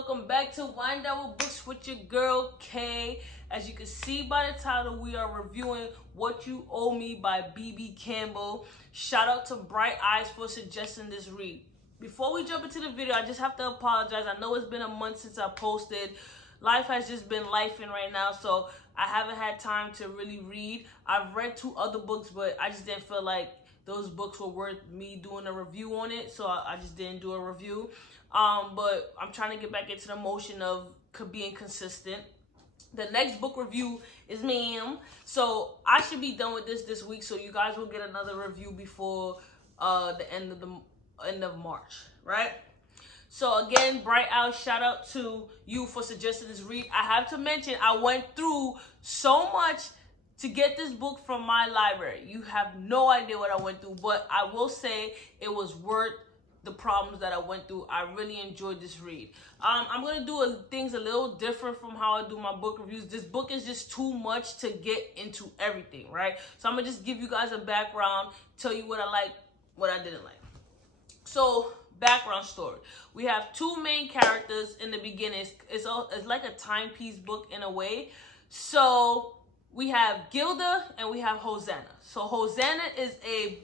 welcome back to Wind Down with Books with your girl Kay. As you can see by the title, we are reviewing What You Owe Me by Bebe Campbell. Shout out to Bright Eyes for suggesting this read. Before we jump into the video, I just have to apologize. I know it's been a month since I posted. Life has just been lifing right now, so I haven't had time to really read. I've read 2 other books, but I just didn't feel like those books were worth me doing a review on it, so I just didn't do a review. But I'm trying to get back into the motion of being consistent. The next book review is ma'am, so I should be done with this week, so you guys will get another review before the end of March, right? So again, Bright Owl, shout out to you for suggesting this read. I have to mention, I went through so much to get this book from my library. You have no idea what I went through, but I will say it was worth the problems that I went through. I really enjoyed this read. I'm gonna do things a little different from how I do my book reviews. This book is just too much to get into everything, right? So I'm gonna just give you guys a background, tell you what I like, what I didn't like. So, background story. We have 2 main characters in the beginning. It's like a timepiece book in a way. So we have Gilda and we have Hosanna. So Hosanna is a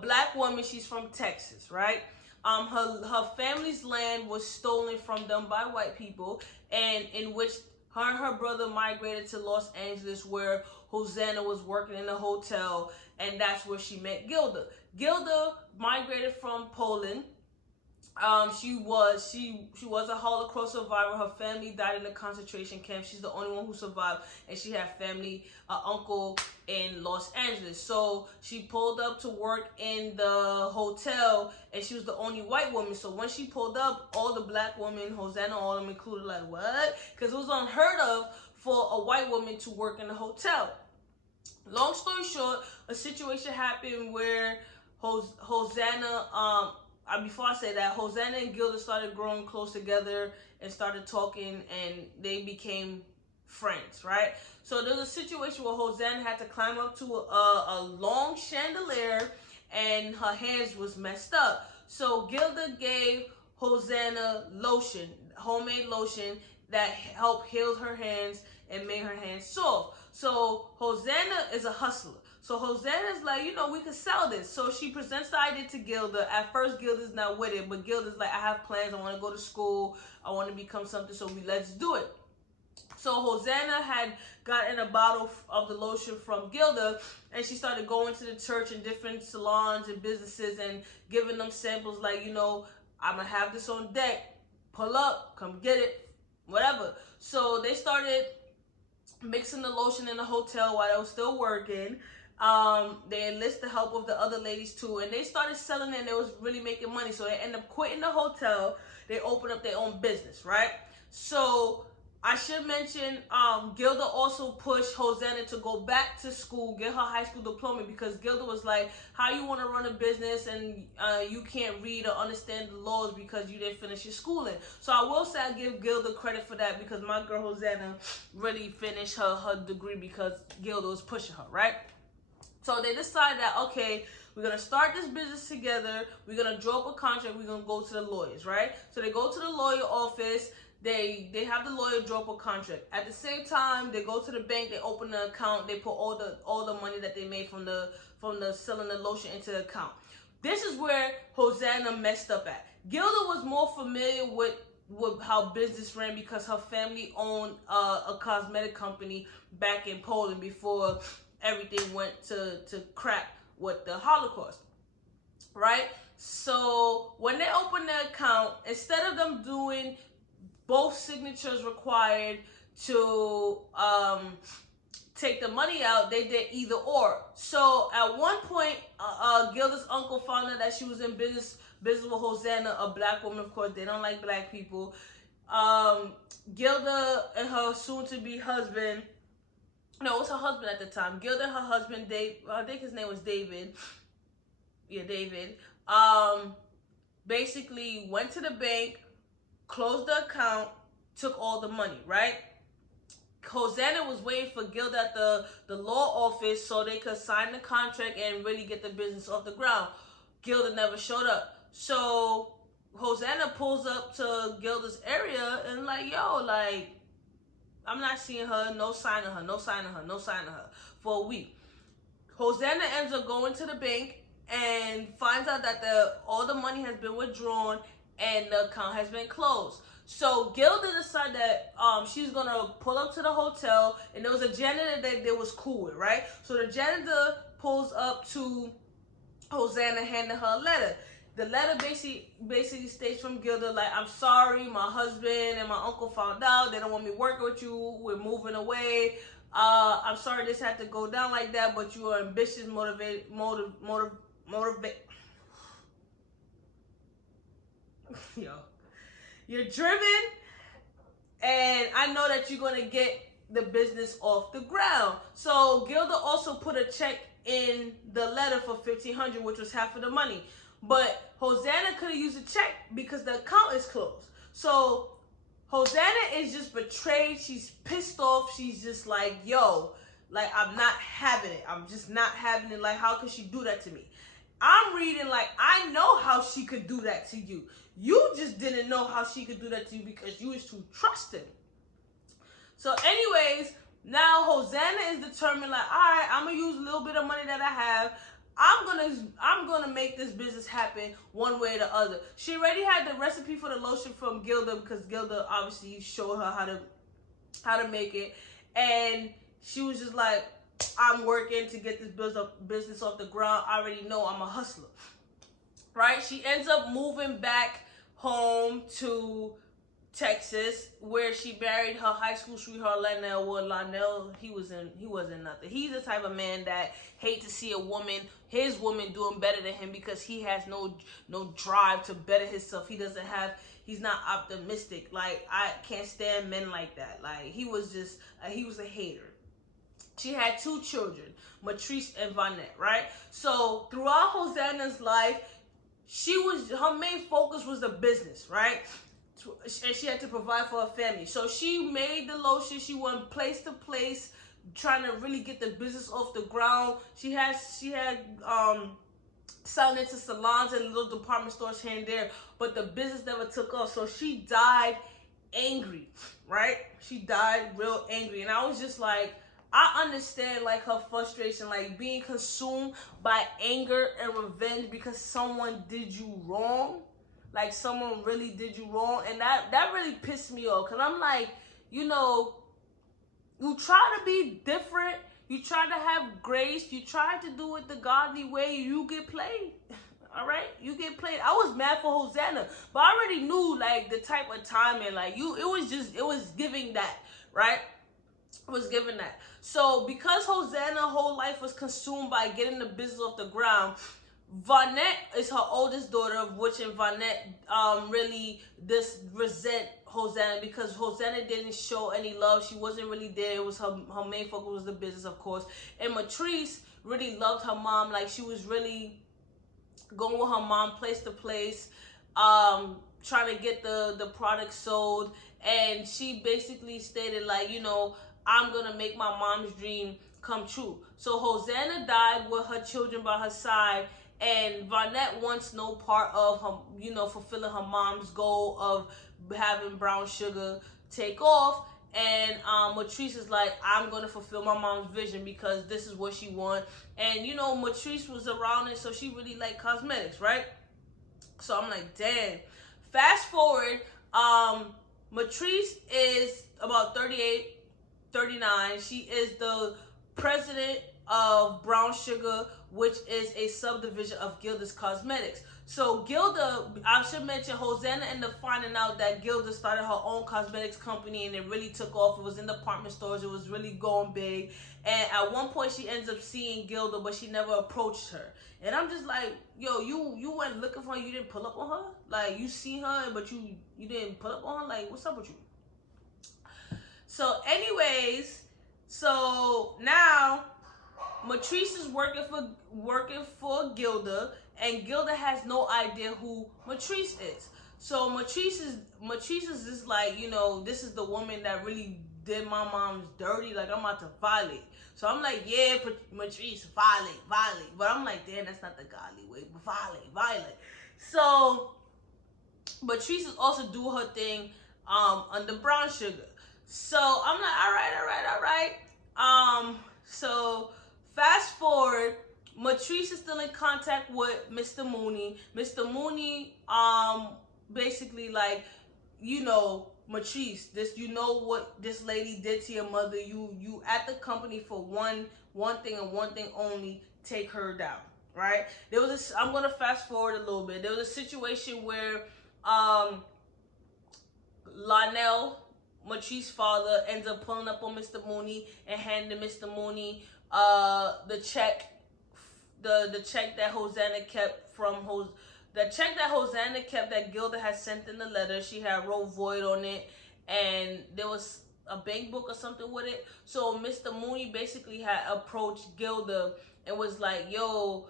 black woman. She's from Texas, right? Her family's land was stolen from them by white people, and in which her and her brother migrated to Los Angeles, where Hosanna was working in a hotel, and that's where she met Gilda. Gilda migrated from Poland. She was a Holocaust survivor. Her family died in a concentration camp. She's the only one who survived, and she had family, uncle in Los Angeles. So she pulled up to work in the hotel, and she was the only white woman. So when she pulled up, all the black women, Hosanna, all of them included, like, what? Because it was unheard of for a white woman to work in a hotel. Long story short, a situation happened where Hosanna, before I say that, Hosanna and Gilda started growing close together and started talking, and they became friends, right? So there's a situation where Hosanna had to climb up to a long chandelier, and her hands was messed up. So Gilda gave Hosanna lotion, homemade lotion, that helped heal her hands and made her hands soft. So Hosanna is a hustler. So Hosanna's like, we could sell this. So she presents the idea to Gilda. At first, Gilda's not with it, but Gilda's like, I have plans. I want to go to school. I want to become something, so let's do it. So Hosanna had gotten a bottle of the lotion from Gilda, and she started going to the church and different salons and businesses and giving them samples like, I'm going to have this on deck. Pull up, come get it, whatever. So they started mixing the lotion in the hotel while they were still working. They enlisted the help of the other ladies too, and they started selling it, and they was really making money. So they ended up quitting the hotel. They opened up their own business, right? So I should mention, Gilda also pushed Hosanna to go back to school, get her high school diploma, because Gilda was like, how you want to run a business and you can't read or understand the laws because you didn't finish your schooling. So I will say I give Gilda credit for that, because my girl Hosanna really finished her degree because Gilda was pushing her, right? So they decided that, okay, we're going to start this business together. We're going to draw up a contract. We're going to go to the lawyers, right? So they go to the lawyer office. They have the lawyer draw up a contract. At the same time, they go to the bank. They open the account. They put all the money that they made from the selling the lotion into the account. This is where Hosanna messed up at. Gilda was more familiar with how business ran because her family owned a cosmetic company back in Poland before everything went to crap with the Holocaust, right? So when they opened their account, instead of them doing both signatures required to take the money out, they did either or. So at one point, Gilda's uncle found out that she was in business with Hosanna, a black woman. Of course, they don't like black people. Gilda and her soon-to-be husband, no, it was her husband at the time. Gilda and her husband, Dave, I think his name was David. Yeah, David. Basically went to the bank, closed the account, took all the money, right? Hosanna was waiting for Gilda at the law office so they could sign the contract and really get the business off the ground. Gilda never showed up. So Hosanna pulls up to Gilda's area and like, yo, like, I'm not seeing her, no sign of her, no sign of her, no sign of her for a week. Hosanna ends up going to the bank and finds out that all the money has been withdrawn and the account has been closed. So Gilda decided that she's gonna pull up to the hotel, and there was a janitor that they was cool with, right? So the janitor pulls up to Hosanna, handing her a letter. The letter basically states from Gilda, like, I'm sorry, my husband and my uncle found out. They don't want me working with you. We're moving away. I'm sorry this had to go down like that, but you are ambitious, motivate. Yo, you're driven, and I know that you're gonna get the business off the ground. So Gilda also put a check in the letter for $1,500, which was half of the money. But Hosanna couldn't use a check because the account is closed. So Hosanna is just betrayed. She's pissed off. She's just like, yo, like, I'm not having it. I'm just not having it. Like, how could she do that to me? I'm reading like, I know how she could do that to you. You just didn't know how she could do that to you because you was too trusting. So anyways, now Hosanna is determined, like, all right, I'm gonna use a little bit of money that I have. I'm gonna make this business happen one way or the other. She already had the recipe for the lotion from Gilda because Gilda obviously showed her how to make it, and she was just like, I'm working to get this business off the ground. I already know I'm a hustler, right? She ends up moving back home to Texas, where she married her high school sweetheart Lionel. Well, Lionel, he wasn't nothing. He's the type of man that hate to see his woman doing better than him because he has no drive to better himself. He's not optimistic. Like, I can't stand men like that. Like, he was a hater. She had 2 children, Matrice and Vonette, right? So throughout Hosanna's life, her main focus was the business, right? And she had to provide for her family. So she made the lotion. She went place to place, trying to really get the business off the ground. She had selling it to salons and little department stores here and there, but the business never took off. So she died angry, right? She died real angry, and I was just like, I understand, like, her frustration, like, being consumed by anger and revenge because someone did you wrong. Like, someone really did you wrong. And that really pissed me off. Because I'm like, you try to be different. You try to have grace. You try to do it the godly way. You get played. All right? You get played. I was mad for Hosanna. But I already knew, like, the type of timing. Like, it was giving that, right? It was giving that. So, because Hosanna's whole life was consumed by getting the business off the ground, Vonette is her oldest daughter, of which in Vonette really resent Hosanna because Hosanna didn't show any love. She wasn't really there. It was her main focus was the business, of course. And Matrice really loved her mom. Like, she was really going with her mom place to place, trying to get the product sold. And she basically stated, like, I'm gonna make my mom's dream come true. So Hosanna died with her children by her side, and Vonette wants no part of her, fulfilling her mom's goal of having brown sugar take off. And Matrice is like, I'm gonna fulfill my mom's vision because this is what she wants. And Matrice was around it, so she really liked cosmetics, right? So I'm like, damn. Fast forward, Matrice is about 38, 39. She is the president of Brown Sugar, which is a subdivision of Gilda's Cosmetics. So Gilda, I should mention, Hosanna ended up finding out that Gilda started her own cosmetics company, and it really took off. It was in department stores. It was really going big. And at one point, she ends up seeing Gilda, but she never approached her. And I'm just like, yo, you went looking for her. You didn't pull up on her? Like, you see her, but you didn't pull up on her? Like, what's up with you? So anyways, so now Matrice is working for Gilda, and Gilda has no idea who Matrice is. So Matrice is just like, this is the woman that really did my mom's dirty. Like, I'm about to violate. So I'm like, yeah, Matrice, violate. But I'm like, damn, that's not the godly way. Violate. So But Teresa's also do her thing under brown sugar. So I'm like, all right. So fast forward, Matrice is still in contact with Mr. Mooney. Mr. Mooney, basically like, you know, Matrice, this, you know what this lady did to your mother. You at the company for one thing and one thing only, take her down, right? There was this, I'm gonna fast forward a little bit. There was a situation where Lionel, Matrice's father, ends up pulling up on Mr. Mooney and handing Mr. Mooney the check, the check that Hosanna kept from the check that Hosanna kept that Gilda had sent in the letter. She had wrote void on it, and there was a bank book or something with it. So Mr. Mooney basically had approached Gilda and was like, yo,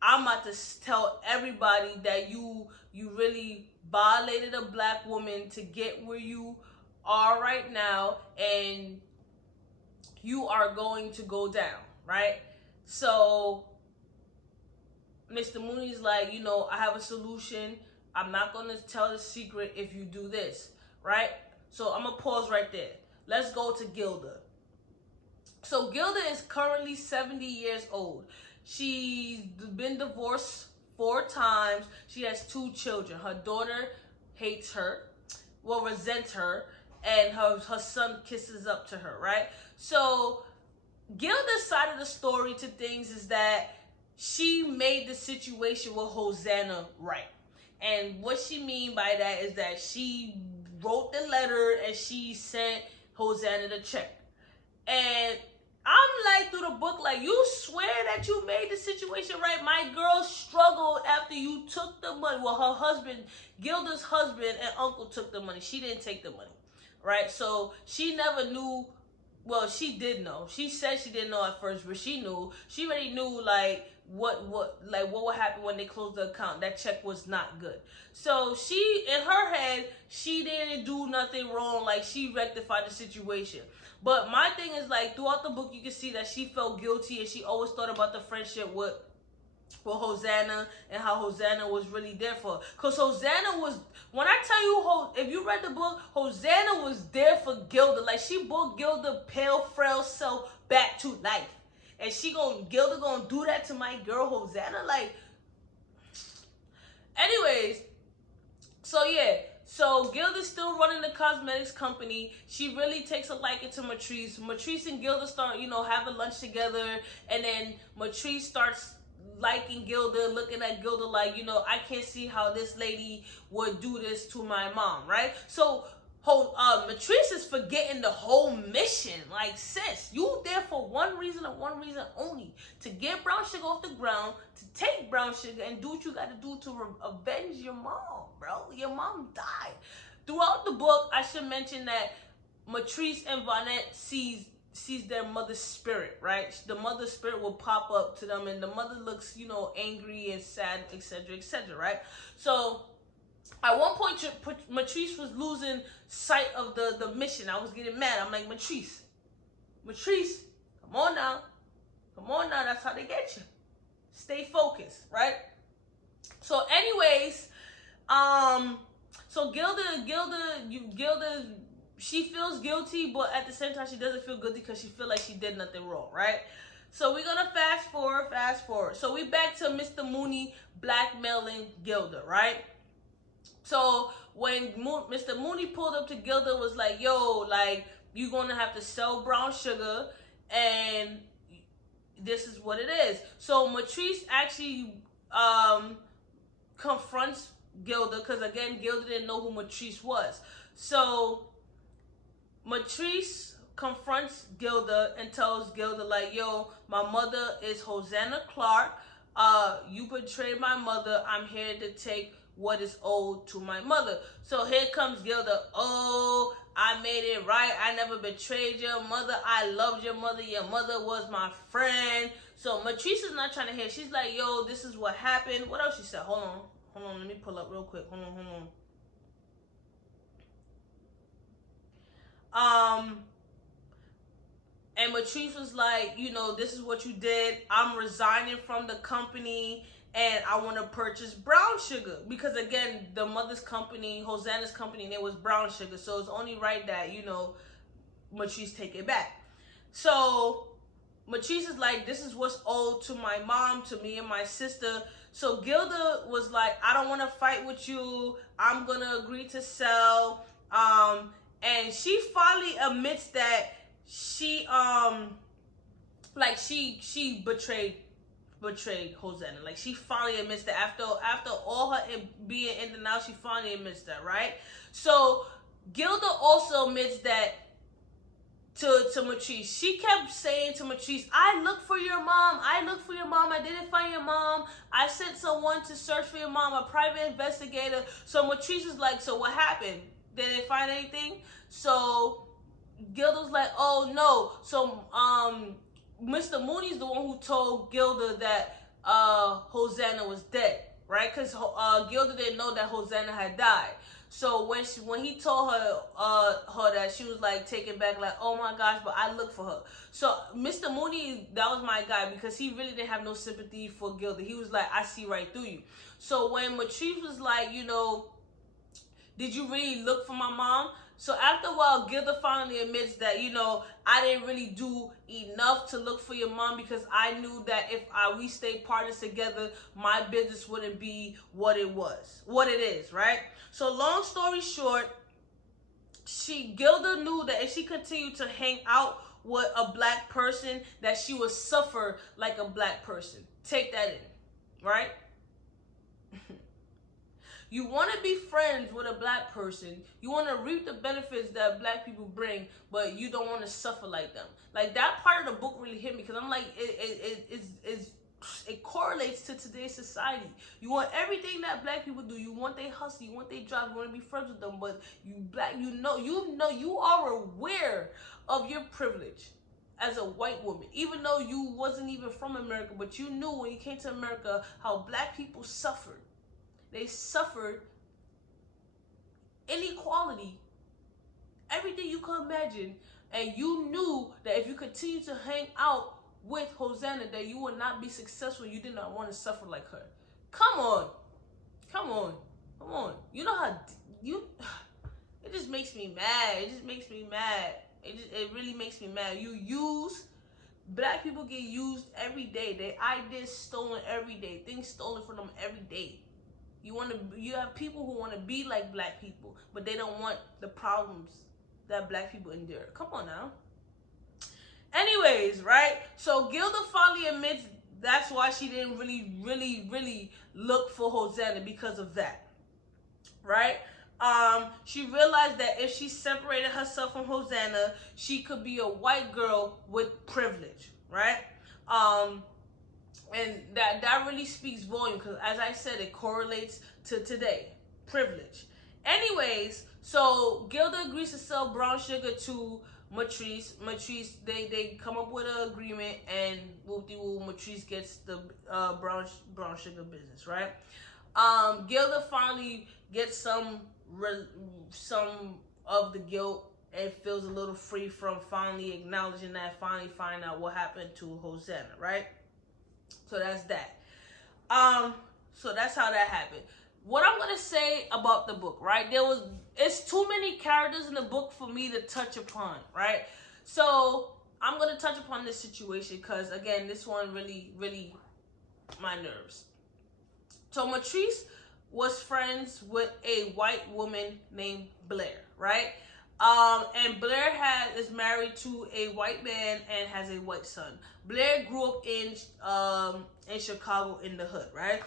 I'm about to tell everybody that you really violated a black woman to get where you are right now, and you are going to go down, right? So Mr. Mooney's like, you know, I have a solution. I'm not going to tell the secret if you do this, right? So I'm going to pause right there. Let's go to Gilda. So Gilda is currently 70 years old. She's been divorced 4 times. She has 2 children. Her daughter hates her, well, resents her, and her son kisses up to her, right? So Gilda's side of the story to things is that she made the situation with Hosanna right. And what she mean by that is that she wrote the letter and she sent Hosanna the check. And I'm like, through the book, like, you swear that you made the situation right? My girl struggled after you took the money. Well, her husband, Gilda's husband and uncle took the money. She didn't take the money, right? So she never knew. Well, she did know. She said she didn't know at first, but she knew. She already knew, like, what would happen when they closed the account. That check was not good. So she, in her head, she didn't do nothing wrong. Like, she rectified the situation. But my thing is, like, throughout the book, you can see that she felt guilty, and she always thought about the friendship with Hosanna and how Hosanna was really there for her. Because Hosanna was, when I tell you, if you read the book, Hosanna was there for Gilda. Like, she brought Gilda pale, frail self back to life. And Gilda gonna do that to my girl Hosanna? Like, anyways, so yeah. So Gilda's still running the cosmetics company. She really takes a liking to Matrice. Matrice and Gilda start, you know, having lunch together. And then Matrice starts liking Gilda, looking at Gilda like, you know, I can't see how this lady would do this to my mom, right? So Matrice is forgetting the whole mission. Like, sis, you there for one reason and one reason only: to get brown sugar off the ground, to take brown sugar and do what you got to do to avenge your mom, bro. Your mom died. Throughout the book, I should mention that Matrice and Vonette sees their mother's spirit, right? The mother's spirit will pop up to them, and the mother looks, you know, angry and sad, etc., right? So at one point, Matrice was losing sight of the mission. I was getting mad. I'm like, Matrice, come on now. That's how they get you. Stay focused, right? So anyways, so Gilda, she feels guilty, but at the same time, she doesn't feel guilty because she feels like she did nothing wrong, right? So we're gonna fast forward. So we back to Mr. Mooney blackmailing Gilda, right? So when Mr. Mooney pulled up to Gilda, was like, yo, like, you're gonna have to sell brown sugar, and this is what it is. So Matrice actually confronts Gilda, because again, Gilda didn't know who Matrice was. So Matrice confronts Gilda and tells Gilda, like, yo, my mother is Hosanna Clark. You betrayed my mother. I'm here to take what is owed to my mother. So here comes Gilda. Oh, I made it right. I never betrayed your mother. I loved your mother. Your mother was my friend. So Matrice is not trying to hear. She's like, yo, this is what happened. What else she said? Hold on. Let me pull up real quick. Hold on. And Matrice was like, you know, this is what you did. I'm resigning from the company. and I want to purchase brown sugar because, again, the mother's company, Hosanna's company name was Brown Sugar, so it's only right that, you know, Matrice take it back. So Matrice is like, this is what's owed to my mom, to me and my sister. So Gilda was like, I don't want to fight with you. I'm going to agree to sell. And she finally admits that she betrayed Hosanna. Like, she finally admits that after all her being in denial, she finally admits that, right? So Gilda also admits that to Matrice. She kept saying to Matrice, I looked for your mom. I looked for your mom. I didn't find your mom. I sent someone to search for your mom, a private investigator. So Matrice is like, so what happened? Did they find anything? So Gilda was like, oh no. So Mr. Mooney's the one who told Gilda that Hosanna was dead, right? Because Gilda didn't know that Hosanna had died. So when he told her that, she was like taken back, like, oh my gosh, but I looked for her. So Mr. Mooney, that was my guy, because he really didn't have no sympathy for Gilda. He was like, I see right through you. So when Matrice was like, you know, did you really look for my mom? So after a while, Gilda finally admits that, you know, I didn't really do enough to look for your mom, because I knew that if we stayed partners together, my business wouldn't be what it is, right? So long story short, Gilda knew that if she continued to hang out with a black person, that she would suffer like a black person. Take that in, right? You want to be friends with a black person. You want to reap the benefits that black people bring, but you don't want to suffer like them. Like, that part of the book really hit me, because I'm like, it correlates to today's society. You want everything that black people do. You want they hustle. You want they drive. You want to be friends with them. But you are aware of your privilege as a white woman, even though you wasn't even from America, but you knew when you came to America how black people suffered. They suffered inequality, everything you could imagine, and you knew that if you continue to hang out with Hosanna, that you would not be successful. You did not want to suffer like her. Come on. You know how it just makes me mad. It really makes me mad. Black people get used every day. Their ideas stolen every day. Things stolen from them every day. You have people who want to be like black people, but they don't want the problems that black people endure. Come on now. Anyways, right? So Gilda finally admits that's why she didn't really look for Hosanna, because of that. Right? She realized that if she separated herself from Hosanna, she could be a white girl with privilege, right? And that really speaks volume, because, as I said, it correlates to today. Privilege. Anyways, so Gilda agrees to sell brown sugar to Matrice. They come up with an agreement, and whoop-de-whoop, Matrice gets the brown sugar business, right? Gilda finally gets some of the guilt and feels a little free from finally acknowledging that, finally find out what happened to Hosanna, right? So that's that. So that's how that happened. What I'm gonna say about the book, right? It's too many characters in the book for me to touch upon, right? So I'm gonna touch upon this situation because, again, this one really my nerves. So Matrice was friends with a white woman named Blair, right? And Blair is married to a white man and has a white son. Blair grew up in Chicago, in the hood, right?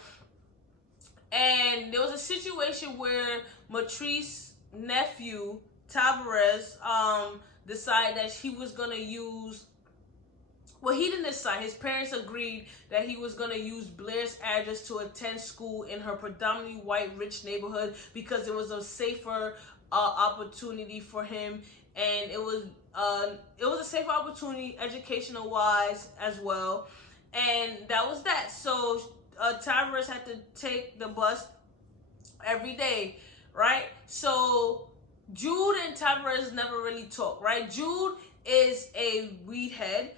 And there was a situation where Matrice's nephew, Tavares, decided that he was gonna use. Well, he didn't decide. His parents agreed that he was going to use Blair's address to attend school in her predominantly white, rich neighborhood because it was a safer opportunity for him, and it was a safer opportunity, educational-wise as well, and that was that. So Tavares had to take the bus every day, right? So Jude and Tavares never really talk, right? Jude is a weed head.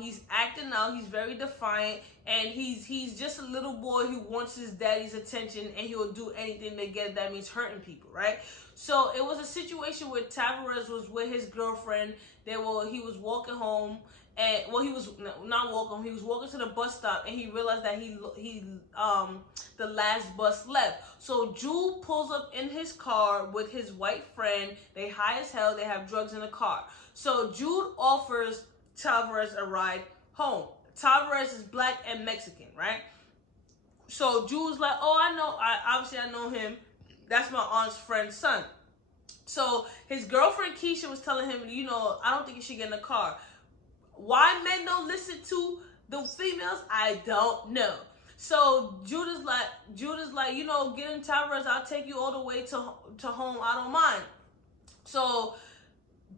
He's acting out. He's very defiant, and he's just a little boy who wants his daddy's attention, and he will do anything to get it. That means hurting people, right? So it was a situation where Tavares was with his girlfriend. He was walking home, and he was not walking. He was walking to the bus stop, and he realized that the last bus left. So Jude pulls up in his car with his white friend. They high as hell. They have drugs in the car. So Jude offers Tavares a ride home. Tavares is black and Mexican, right? So Jude's like, oh, I know him. That's my aunt's friend's son. So his girlfriend Keisha was telling him, I don't think you should get in the car. Why men don't listen to the females, I don't know. So Jude is like, get in Tavares, I'll take you all the way to home, I don't mind. So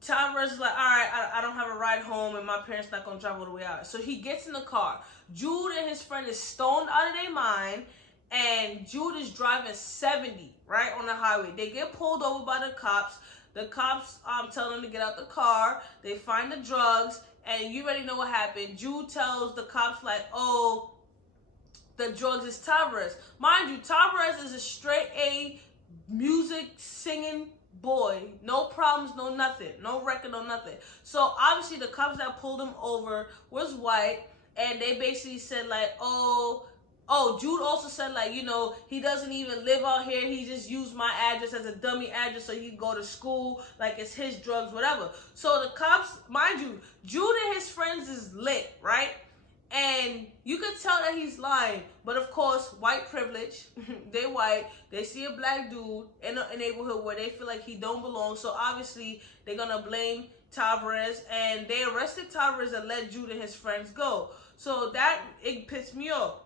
Tavares is like, all right, I don't have a ride home, and my parents not gonna drive all the way out. So he gets in the car. Jude and his friend is stoned out of their mind, and Jude is driving 70, right, on the highway. They get pulled over by the cops. The cops tell them to get out the car. They find the drugs, and you already know what happened. Jude tells the cops, like, oh, the drugs is Tavares. Mind you, Tavares is a straight A music singing boy. No problems, no nothing. No record, no nothing. So obviously the cops that pulled him over was white, and they basically said, like, oh, Jude also said, like, he doesn't even live out here. He just used my address as a dummy address so he can go to school, like it's his drugs, whatever. So the cops, mind you, Jude and his friends is lit, right? And you can tell that he's lying. But of course, white privilege, they white, they see a black dude in a neighborhood where they feel like he don't belong. So obviously, they're going to blame Tavares, and they arrested Tavares and let Jude and his friends go. So it pissed me off.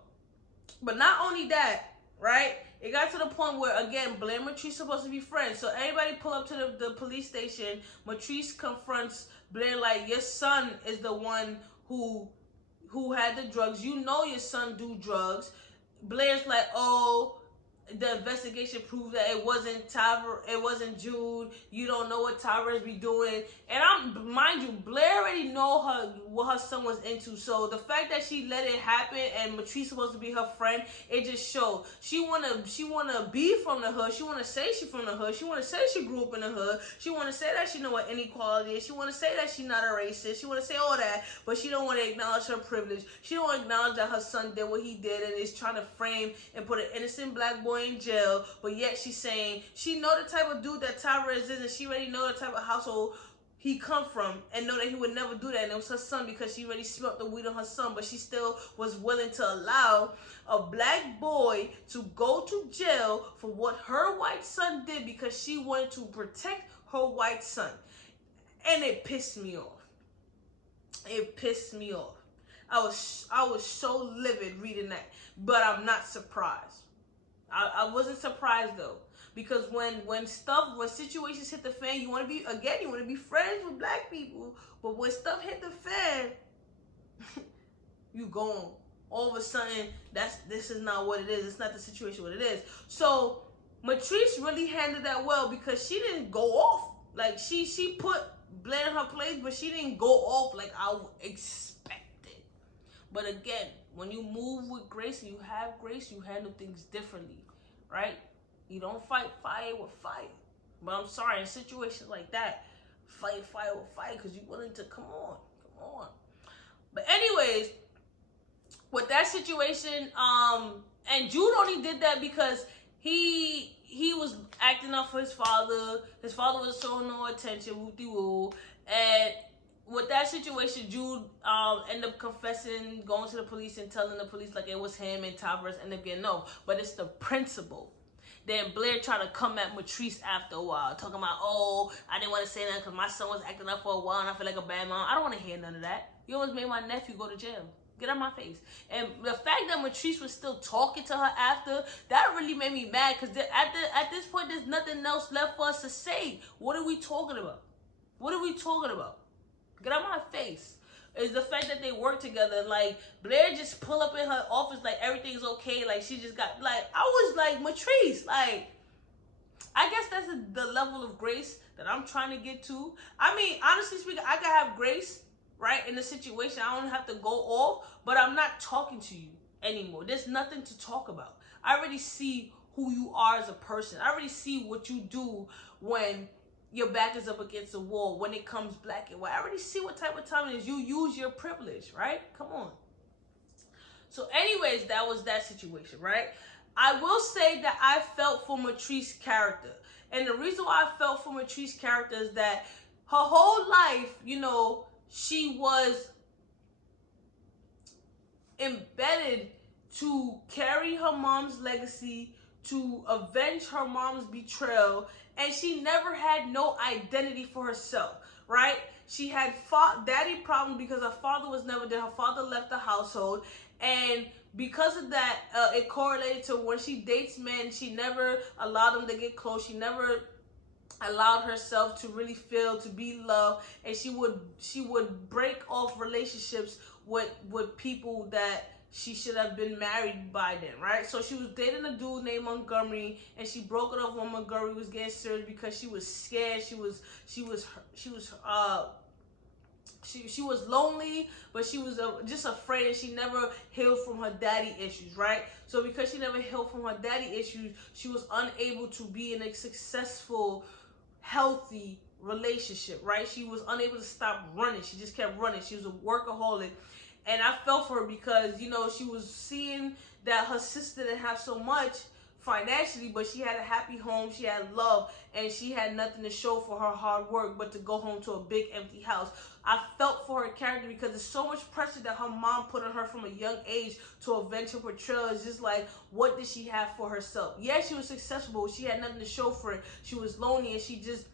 But not only that, right? It got to the point where, again, Blair and Matrice supposed to be friends. So everybody pull up to the police station. Matrice confronts Blair like, your son is the one who had the drugs. You know your son do drugs. Blair's like, oh, the investigation proved that it wasn't Jude. You don't know what Tavares be doing. And mind you, Blair already know what her son was into. So the fact that she let it happen and Matrice supposed to be her friend, it just showed. She wanna be from the hood. She wanna say she from the hood. She wanna say she grew up in the hood. She wanna say that she know what inequality is. She wanna say that she not a racist. She wanna say all that, but she don't wanna acknowledge her privilege. She don't acknowledge that her son did what he did and is trying to frame and put an innocent black boy in jail, but yet she's saying she know the type of dude that Tavares is, and she already know the type of household he come from, and know that he would never do that, and it was her son because she already smelled the weed on her son, but she still was willing to allow a black boy to go to jail for what her white son did because she wanted to protect her white son. And it pissed me off. It pissed me off. I was so livid reading that, but I'm not surprised. I wasn't surprised though, because when situations hit the fan, you want to be friends with black people, but when stuff hit the fan, you gone. All of a sudden, this is not what it is. It's not the situation what it is. So Matrice really handled that well because she didn't go off. Like she put Blair in her place, but she didn't go off like I expected. But again, when you move with grace and you have grace, you handle things differently, right? You don't fight fire with fire. But I'm sorry, in situations like that, fight fire with fire because you're willing to come on. But anyways, with that situation, and Jude only did that because he was acting up for his father. His father was showing no attention, whoop-de-woo. And with that situation, Jude ended up confessing, going to the police and telling the police like it was him, and Tavares ended up getting off. But it's the principle. Then Blair tried to come at Matrice after a while, talking about, oh, I didn't want to say that because my son was acting up for a while and I feel like a bad mom. I don't want to hear none of that. You almost made my nephew go to jail. Get out of my face. And the fact that Matrice was still talking to her after, that really made me mad because at this point, there's nothing else left for us to say. What are we talking about? What are we talking about? Get out of my face. Is the fact that they work together. Like, Blair just pull up in her office like everything's okay. Like, she just got, like, I was like, Matrice, like, I guess that's the level of grace that I'm trying to get to. I mean, honestly speaking, I could have grace right? In the situation, I don't have to go off, but I'm not talking to you anymore. There's nothing to talk about. I already see who you are as a person. I already see what you do when your back is up against the wall, when it comes black and white. I already see what type of time it is. You use your privilege, right? Come on. So anyways, that was that situation, right? I will say that I felt for Matrice's character. And the reason why I felt for Matrice's character is that her whole life, she was embedded to carry her mom's legacy, to avenge her mom's betrayal, and she never had no identity for herself, right? She had daddy problems because her father was never there. Her father left the household, and because of that, it correlated to when she dates men, she never allowed them to get close. She never allowed herself to really feel to be loved, and she would break off relationships with people that she should have been married by then, right? So she was dating a dude named Montgomery, and she broke it off when Montgomery was getting serious because she was scared. She was lonely, but she was just afraid, and she never healed from her daddy issues, right? So because she never healed from her daddy issues, she was unable to be in a successful, healthy relationship, right? She was unable to stop running. She just kept running. She was a workaholic. And I felt for her because, she was seeing that her sister didn't have so much financially, but she had a happy home, she had love, and she had nothing to show for her hard work but to go home to a big empty house. I felt for her character because there's so much pressure that her mom put on her from a young age to avenge her betrayal. It's just like, what did she have for herself? Yeah, she was successful, but she had nothing to show for it. She was lonely, and she just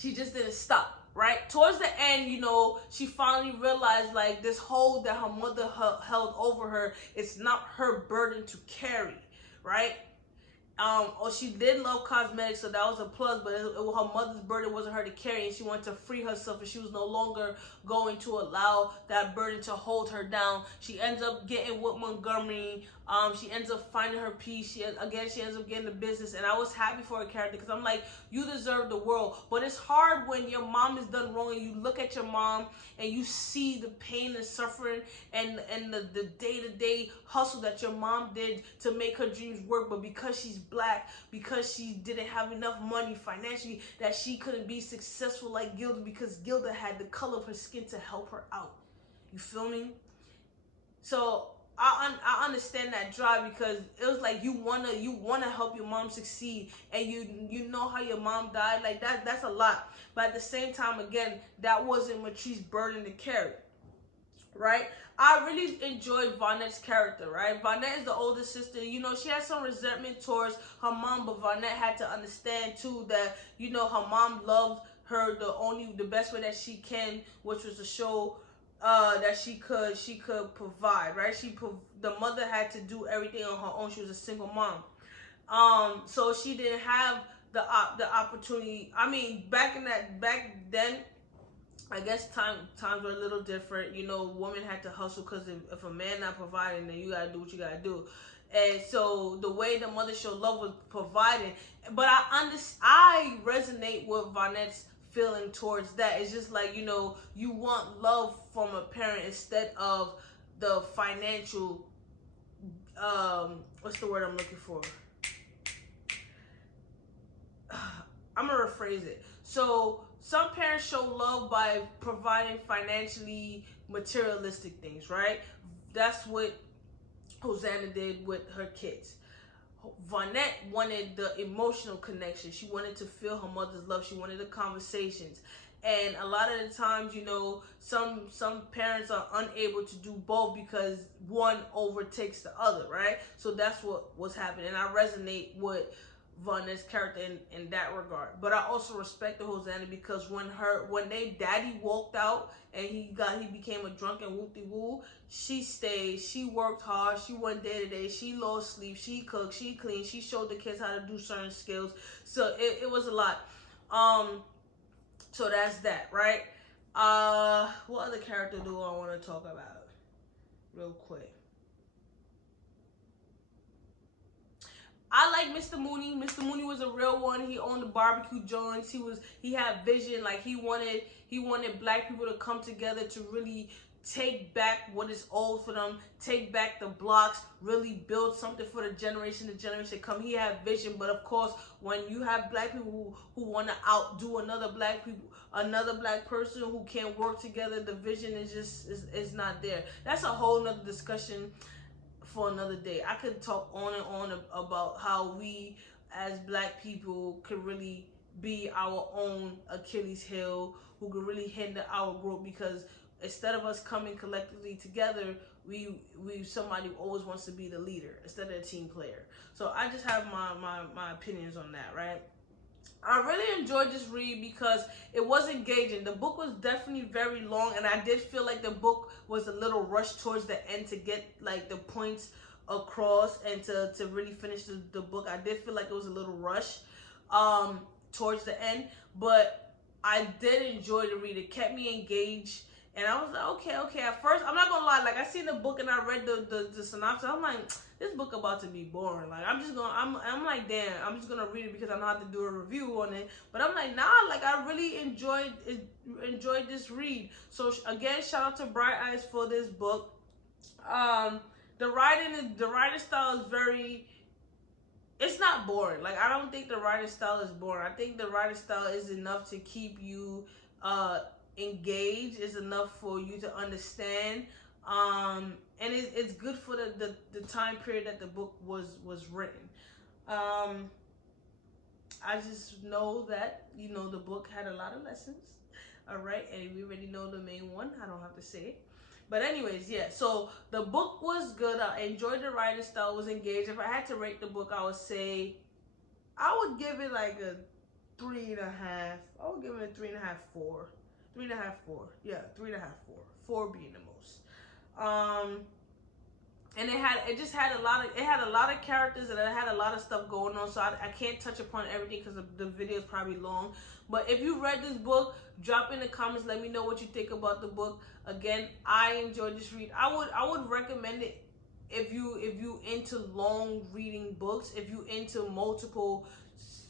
didn't stop. Right towards the end, she finally realized, like, this hold that her mother held over her, it's not her burden to carry, right? Or she did love cosmetics, so that was a plus, but her mother's burden wasn't her to carry, and she wanted to free herself, and she was no longer going to allow that burden to hold her down. She ends up getting with Montgomery. She ends up finding her peace. She ends up getting the business, and I was happy for her character because I'm like, you deserve the world. But it's hard when your mom is done wrong, and you look at your mom and you see the pain and suffering and the day-to-day hustle that your mom did to make her dreams work, but because she's black, because she didn't have enough money financially, that she couldn't be successful like Gilda, because Gilda had the color of her skin to help her out. You feel me? So I understand that drive, because it was like you wanna help your mom succeed, and you know how your mom died, like that's a lot. But at the same time, again, that wasn't Matrice's burden to carry, right? I really enjoyed Vonette's character, right? Vonette is the older sister. She had some resentment towards her mom, but Vonette had to understand too that her mom loved her the best way that she can, which was to show that she could provide, right? The mother had to do everything on her own. She was a single mom, so she didn't have the opportunity. I mean, back then, I guess times were a little different. Women had to hustle, because if a man not providing, then you gotta do what you gotta do. And so the way the mother showed love was providing. But I resonate with Vonette's feeling towards that. It's just like, you want love from a parent instead of the financial, what's the word I'm looking for? I'm gonna rephrase it. So some parents show love by providing financially materialistic things, right? That's what Hosanna did with her kids. Vonette wanted the emotional connection. She wanted to feel her mother's love. She wanted the conversations. And a lot of the times, some parents are unable to do both because one overtakes the other, right? So that's what was happening. And I resonate with Vonette's character in that regard. But I also respect the Hosanna, because when they daddy walked out and he became a drunk and whoop-de-woo, she stayed, she worked hard, she went day to day, she lost sleep, she cooked, she cleaned, she showed the kids how to do certain skills. So it was a lot. So that's that, right? What other character do I want to talk about real quick? I like Mr. Mooney. Mr. Mooney was a real one. He owned the barbecue joints. He had vision. Like he wanted black people to come together to really take back what is old for them, take back the blocks, really build something for the generation to come. He had vision, but of course, when you have black people who want to outdo another black person who can't work together, the vision is not there. That's a whole nother discussion for another day. I could talk on and on about how we as black people could really be our own Achilles heel, who could really hinder our growth, because instead of us coming collectively together, we somebody who always wants to be the leader instead of a team player. So I just have my opinions on that, right? I really enjoyed this read because it was engaging. The book was definitely very long, and I did feel like the book was a little rushed towards the end to get like the points across and to really finish the book. I did feel like it was a little rushed towards the end, but I did enjoy the read. It kept me engaged. And I was like, okay. At first, I'm not gonna lie, like I seen the book and I read the synopsis. I'm like, this book about to be boring. Like I'm like, damn, I'm just gonna read it because I know how to do a review on it. But I'm like, nah, like I really enjoyed this read. So again, shout out to Bright Eyes for this book. The writing style is very. It's not boring. Like I don't think the writing style is boring. I think the writing style is enough to keep you engaged, is enough for you to understand, and it's good for the time period that the book was written. I just know that the book had a lot of lessons, all right, and we already know the main one. I don't have to say it, but anyways, yeah. So the book was good. I enjoyed the writing style. Was engaged. If I had to rate the book, I would say I would give it like a 3.5. I would give it a 3.5, 4. 3.5, 4. Yeah, 3.5, 4. 4 being the most. And it had a lot of characters, and it had a lot of stuff going on. So I can't touch upon everything because the video is probably long. But if you read this book, drop in the comments. Let me know what you think about the book. Again, I enjoyed this read. I would recommend it if you into long reading books. If you into multiple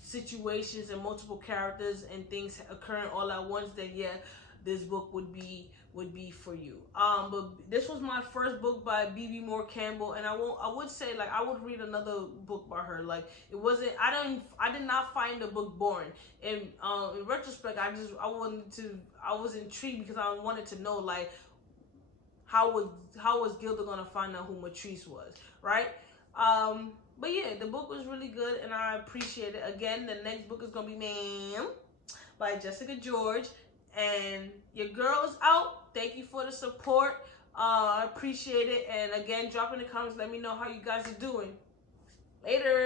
situations and multiple characters and things occurring all at once, then yeah, this book would be for you. But this was my first book by Bebe Moore Campbell, and I would say like I would read another book by her. Like it wasn't, I did not find the book boring. And in retrospect, I was intrigued because I wanted to know like how was Gilda gonna find out who Matrice was, right? But yeah, the book was really good, and I appreciate it. Again, the next book is going to be Ma'am by Jessica George. And your girl's out. Thank you for the support. I appreciate it. And again, drop in the comments. Let me know how you guys are doing. Later.